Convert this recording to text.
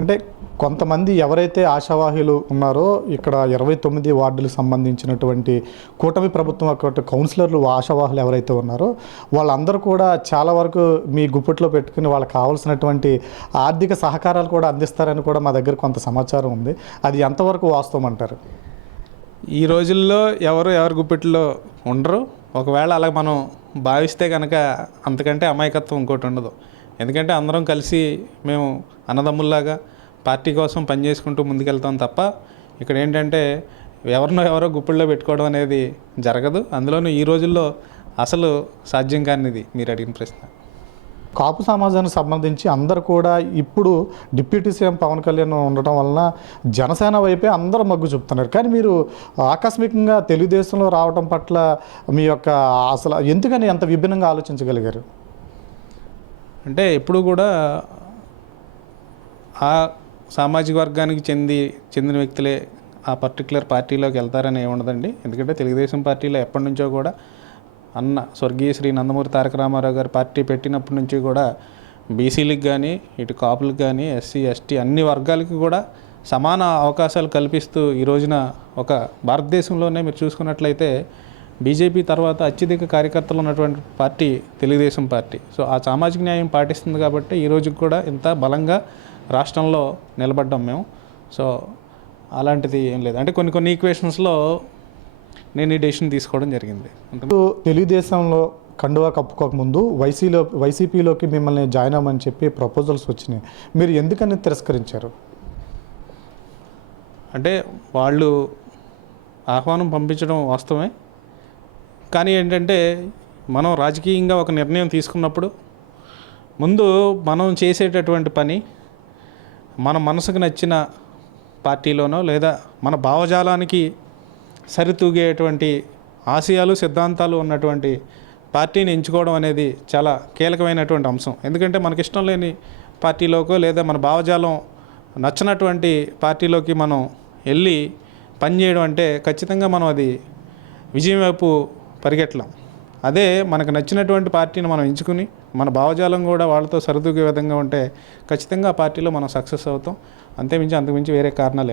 అంటే కొంతమంది ఎవరైతే ఆశావాహులు ఉన్నారో ఇక్కడ 29 వార్డులకు సంబంధించినటువంటి కూటమి ప్రభుత్వం యొక్క కౌన్సిలర్లు ఆశావాహులు ఎవరైతే ఉన్నారో వాళ్ళందరూ కూడా చాలా వరకు మీ గుప్పిట్లో పెట్టుకుని వాళ్ళకి కావాల్సినటువంటి ఆర్థిక సహకారాలు కూడా అందిస్తారని కూడా మా దగ్గర కొంత సమాచారం ఉంది. అది ఎంతవరకు వాస్తవం అంటారు? ఈ రోజుల్లో ఎవరు గుప్పిట్లో ఉండరు. ఒకవేళ అలా మనం భావిస్తే కనుక అంతకంటే అమాయకత్వం ఇంకోటి ఉండదు. ఎందుకంటే అందరం కలిసి మేము అన్నదమ్ముల్లాగా పార్టీ కోసం పనిచేసుకుంటూ ముందుకెళ్తాం తప్ప ఇక్కడ ఏంటంటే ఎవరో గుప్పిల్లో పెట్టుకోవడం అనేది జరగదు. అందులోనూ ఈ రోజుల్లో అసలు సాధ్యం కానిది మీరు అడిగిన ప్రశ్న. కాపు సమాజానికి సంబంధించి అందరూ కూడా ఇప్పుడు డిప్యూటీ సీఎం పవన్ కళ్యాణ్ ఉండటం వలన జనసేన వైపే అందరూ మొగ్గు చూపుతున్నారు. కానీ మీరు ఆకస్మికంగా తెలుగుదేశంలో రావడం పట్ల మీ యొక్క అసలు ఎందుకని అంత విభిన్నంగా ఆలోచించగలిగారు? అంటే ఎప్పుడు కూడా ఆ సామాజిక వర్గానికి చెందిన వ్యక్తులే ఆ పర్టికులర్ పార్టీలోకి వెళ్తారని ఏముండదండి. ఎందుకంటే తెలుగుదేశం పార్టీలో ఎప్పటి నుంచో కూడా స్వర్గీయ శ్రీ నందమూరి తారక రామారావు గారు పార్టీ పెట్టినప్పటి నుంచి కూడా బీసీలకు కానీ ఇటు కాపులకు కానీ ఎస్సీ ఎస్టీ అన్ని వర్గాలకి కూడా సమాన అవకాశాలు కల్పిస్తూ ఈ రోజున ఒక భారతదేశంలోనే మీరు చూసుకున్నట్లయితే బీజేపీ తర్వాత అత్యధిక కార్యకర్తలు ఉన్నటువంటి పార్టీ తెలుగుదేశం పార్టీ. సో ఆ సామాజిక న్యాయం పాటిస్తుంది కాబట్టి ఈ రోజుకి కూడా ఇంత బలంగా రాష్ట్రంలో నిలబడ్డాం మేము. సో అలాంటిది ఏం లేదు. అంటే కొన్ని ఈక్వేషన్స్లో నేను ఈ డెసిషన్ తీసుకోవడం జరిగింది. తెలుగుదేశంలో కండువా కప్పుకోకముందు వైసీపీలోకి మిమ్మల్ని జాయిన్ అవ్వమని చెప్పి ప్రపోజల్స్ వచ్చినాయి. మీరు ఎందుకని తిరస్కరించారు? అంటే వాళ్ళు ఆహ్వానం పంపించడం వాస్తవమే. కానీ ఏంటంటే మనం రాజకీయంగా ఒక నిర్ణయం తీసుకున్నప్పుడు ముందు మనం చేసేటటువంటి పని మన మనసుకు నచ్చిన పార్టీలోనో లేదా మన భావజాలానికి సరితూగేటువంటి ఆశయాలు సిద్ధాంతాలు ఉన్నటువంటి పార్టీని ఎంచుకోవడం అనేది చాలా కీలకమైనటువంటి అంశం. ఎందుకంటే మనకి ఇష్టం లేని పార్టీలోకో లేదా మన భావజాలం నచ్చినటువంటి పార్టీలోకి మనం వెళ్ళి పనిచేయడం అంటే ఖచ్చితంగా మనం అది విజయం వైపు పరిగెట్టలేం. అదే మనకు నచ్చినటువంటి పార్టీని మనం ఎంచుకుని మన భావజాలం కూడా వాళ్ళతో సరితూగే విధంగా ఉంటే ఖచ్చితంగా ఆ పార్టీలో మనం సక్సెస్ అవుతాం. అంతకుమించి వేరే కారణాలు